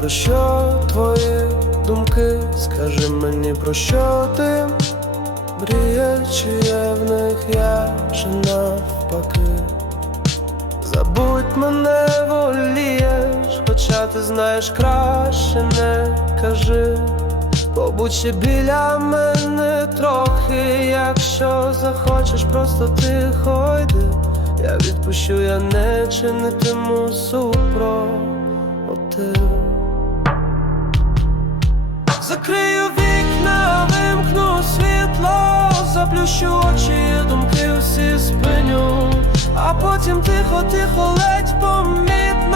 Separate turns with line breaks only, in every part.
про що твої думки, скажи мені про що ти мрієш, чи є в них я чи навпаки. Забудь мене волієш, хоча ти знаєш краще не кажи. Побудь ще біля мене трохи, якщо захочеш, просто тихо йди. Я відпущу, я не чинитиму супротив. Закрию вікна, вимкну світло, заплющу очі, думки усі спиню, а потім тихо, тихо, ледь помітно,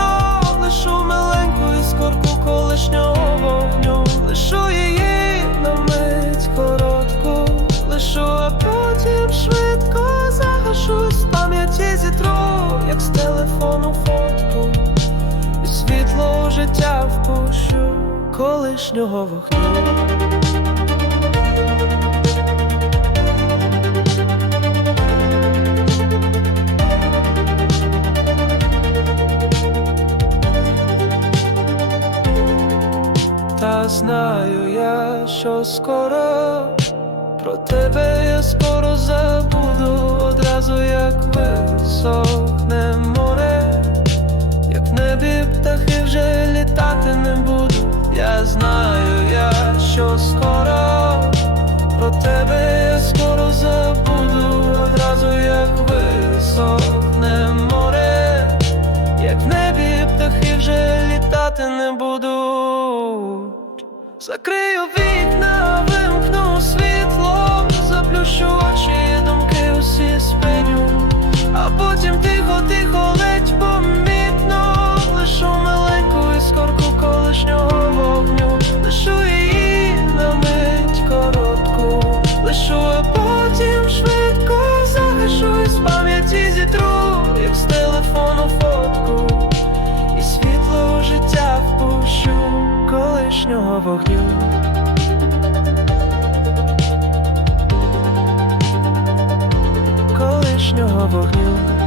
впущу колишнього вогню. Та знаю я, що скоро про тебе я скоро забуду одразу, як висохне птахи вже літати не буду. Я знаю я, що скоро про тебе я скоро забуду одразу, як висохне море, як в небі птахи вже літати не буду. Закрию вікна, вогню. Колишнього вогню.